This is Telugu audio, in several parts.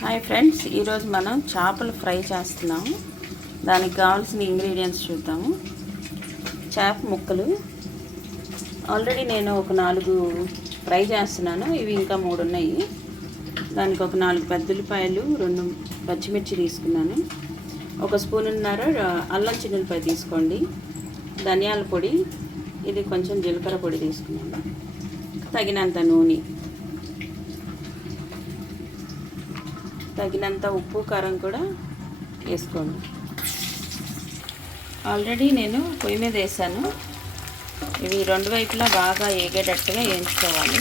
హాయ్ ఫ్రెండ్స్, ఈరోజు మనం చేపలు ఫ్రై చేస్తున్నాము. దానికి కావాల్సిన ఇంగ్రీడియంట్స్ చూద్దాము. చేప ముక్కలు ఆల్రెడీ నేను ఒక 4 ఫ్రై చేస్తున్నాను. ఇవి ఇంకా 3 ఉన్నాయి. దానికి ఒక 4 పెద్ద ఉల్లిపాయలు, 2 పచ్చిమిర్చి తీసుకున్నాను. 1 స్పూనున్నర అల్లం చిన్నులపాయ తీసుకోండి. ధనియాల పొడి, ఇది కొంచెం జీలకర్ర పొడి తీసుకున్నాను. తగినంత నూనె, తగినంత ఉప్పు, కారం కూడా వేసుకోండి. ఆల్రెడీ నేను పొయ్యి మీద వేసాను. ఇవి 2 వైపులా బాగా ఏగేటట్టుగా వేయించుకోవాలి.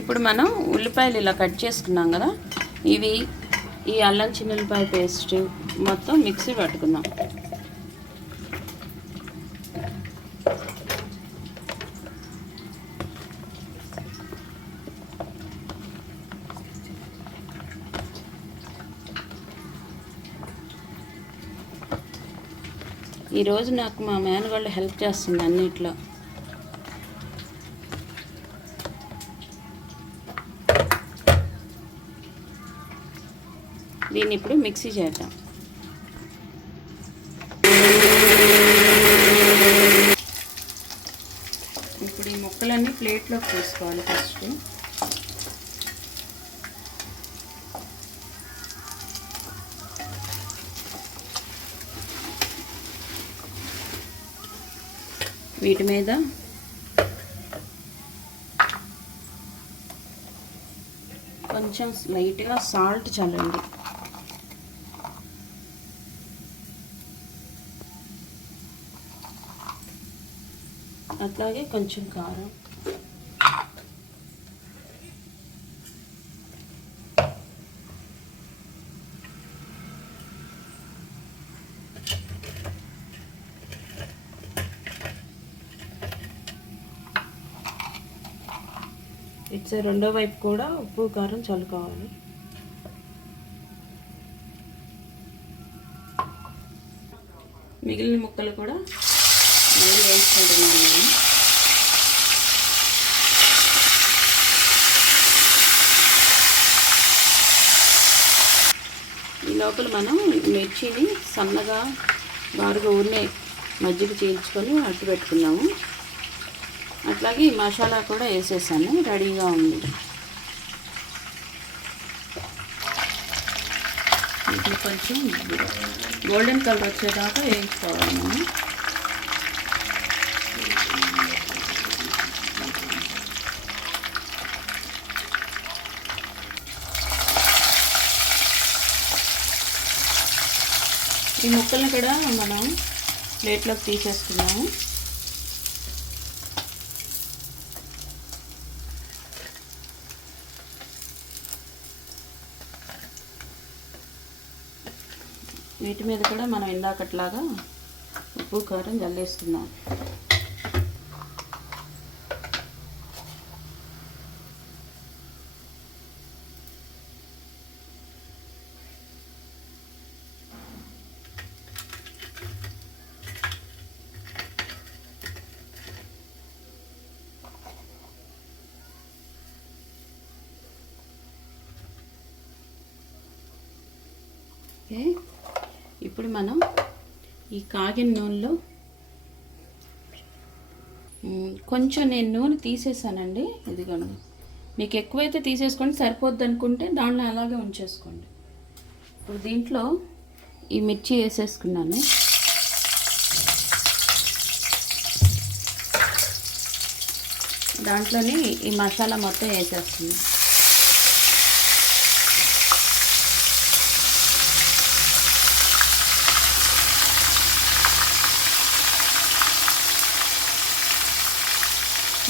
ఇప్పుడు మనం ఉల్లిపాయలు ఇలా కట్ చేసుకున్నాం కదా, ఇవి ఈ అల్లం చిన్నులపాయ పేస్ట్ మొత్తం మిక్సీ పట్టుకుందాం. ఈరోజు నాకు మా మేనగాళ్ళు హెల్ప్ చేస్తుంది అన్నిట్లో. దీన్ని ఇప్పుడు మిక్సీ చేద్దాం. ఇప్పుడు ఈ ముక్కలన్నీ ప్లేట్లోకి తీసుకోవాలి. ఫస్ట్ వీటి మీద కొంచెం లైట్గా సాల్ట్ చల్లండి. అట్లాగే కొంచెం కారం, ఇట్స్ రెండో వైపు కూడా ఉప్పు కారం చల్లుకోవాలి. మిగిలిన ముక్కలు కూడా మళ్ళీ వేసుకుంటున్నాను నేను. ఈ లోపల మనం మిర్చిని సన్నగా బారుగా ఊరినే మజ్జిగ చీల్చుకొని అట్టు పెట్టుకున్నాము. అట్లాగే ఈ మసాలా కూడా వేసేసాను, రెడీగా ఉంది. ఇది కొంచెం గోల్డెన్ కలర్ వచ్చేదాకా వేయించుకోవాలి మనం. ఈ ముక్కల్ని కూడా మనం ప్లేట్లోకి తీసేస్తున్నాము. వీటి మీద కూడా మనం ఇందాకట్లాగా ఉప్పు కారం జల్లేసుకుందాం. ఓకే, ఇప్పుడు మనం ఈ కాగిన నూనెలో కొంచెం నేను నూనె తీసేసానండి. ఇదిగోండి, మీకు ఎక్కువైతే తీసేసుకోండి, సరిపోద్ది అనుకుంటే దాంట్లో అలాగే ఉంచేసుకోండి. ఇప్పుడు దీంట్లో ఈ మిర్చి వేసేసుకున్నాను. దాంట్లోనే ఈ మసాలా మొత్తం వేసేస్తుంది.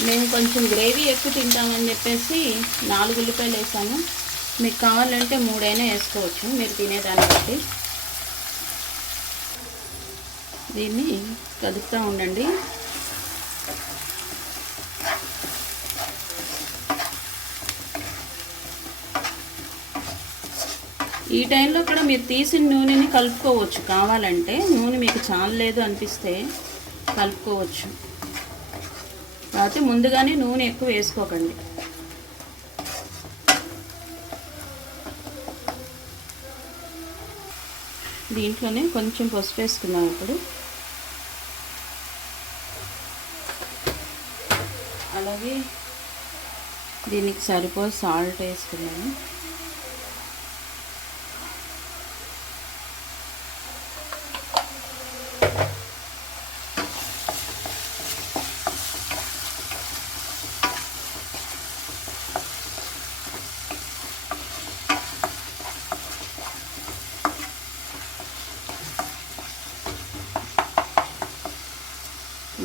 మేము కొంచెం గ్రేవీ ఎక్కువ తింటామని చెప్పేసి 4 ఉల్లిపాయలు వేసాను. మీకు కావాలంటే 3 అయినా వేసుకోవచ్చు, మీరు తినేదాన్ని బట్టి. దీన్ని కదుపుతూ ఉండండి. ఈ టైంలో కూడా మీరు తీసిన నూనెని కలుపుకోవచ్చు. కావాలంటే నూనె మీకు చాలలేదు అనిపిస్తే కలుపుకోవచ్చు. కాకపోతే ముందుగానే నూనె ఎక్కువ వేసుకోకండి. దీంట్లోనే కొంచెం పసుపు వేసుకుందాం ఇప్పుడు. అలాగే దీనికి సరిపో సాల్ట్ వేసుకున్నాను.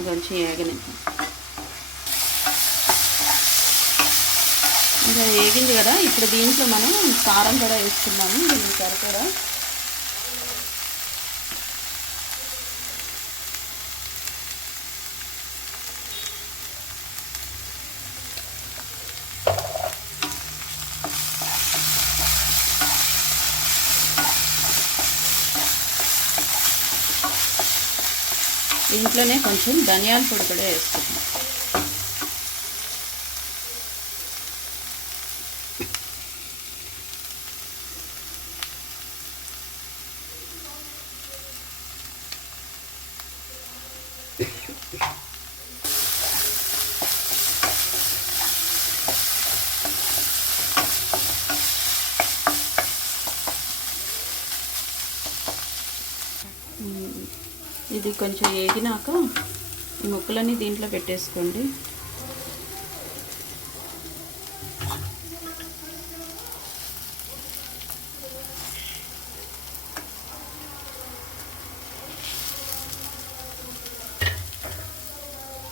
కొంచెం ఏగనిద్దాం. ఇంకా వేగింది కదా, ఇప్పుడు దీంట్లో మనం కారం కూడా వేసుకున్నాము. దీనికి సరిపడా దీంట్లోనే కొంచెం ధనియాల పొడి కూడా వేసుకుంటాం. ఇది కొంచెం వేగినాక ఈ ముక్కలన్నీ దీంట్లో పెట్టేసుకోండి.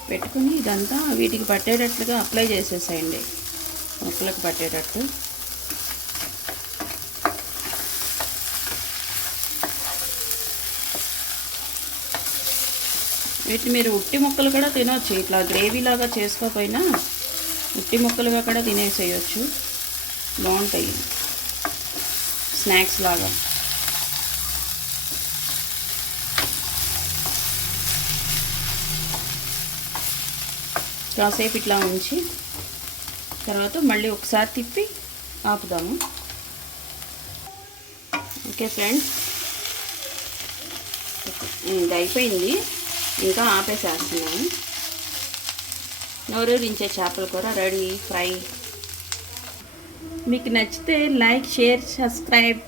పెట్టుకుని ఇదంతా వీటికి పట్టేటట్లుగా అప్లై చేసేసేయండి, ముక్కలకు పట్టేటట్టు. వీటిని మీరు ఉట్టి ముక్కలు కూడా తినవచ్చు. ఇట్లా గ్రేవీలాగా చేసుకోకపోయినా ఉట్టి ముక్కలుగా కూడా తినేసేయచ్చు. బాగుంటాయి స్నాక్స్ లాగా. కాసేపు ఇట్లా ఉంచి తర్వాత మళ్ళీ ఒకసారి తిప్పి ఆపుదాము. ఓకే ఫ్రెండ్స్, ఇది అయిపోయింది. ఇంకా ఆపేసేస్తున్నాను. నోరూరించే చేపల కూర రెడీ. ఫ్రై మీకు నచ్చితే లైక్, షేర్, సబ్స్క్రైబ్.